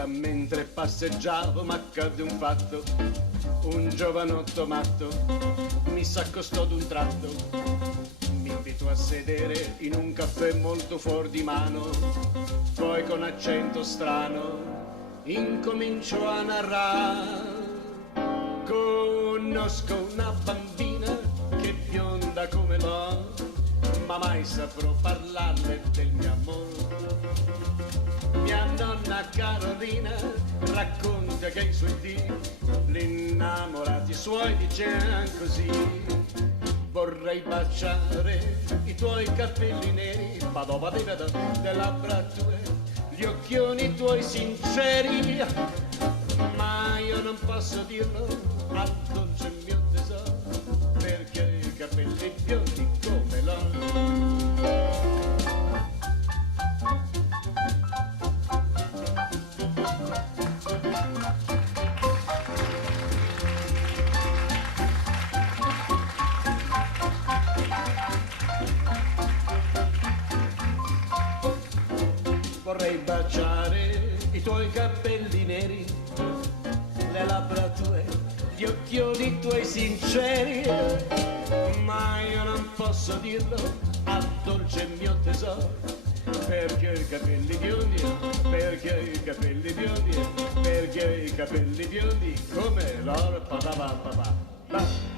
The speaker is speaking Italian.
sera mentre passeggiavo m'accadde un fatto. Un giovanotto matto mi s'accostò d'un tratto, mi invitò a sedere in un caffè molto fuor di mano, poi con accento strano incominciò a narrare. Conosco una bambina che è bionda come l'ho, ma mai saprò parlarle del mio amore. Mia nonna Carolina racconta che i suoi dì, gli innamorati suoi dicevano così: vorrei baciare i tuoi capelli neri, padova delle labbra tue, gli occhioni tuoi sinceri, ma io non posso dirlo al dolce mio tesoro, perché i capelli biondi come l'ho. Vorrei baciare i tuoi capelli neri, le labbra tue, gli occhioni tuoi sinceri, ma io non posso dirlo al dolce mio tesoro, perché i capelli biondi, perché i capelli biondi, perché i capelli biondi come l'oro, papà, papà, papà.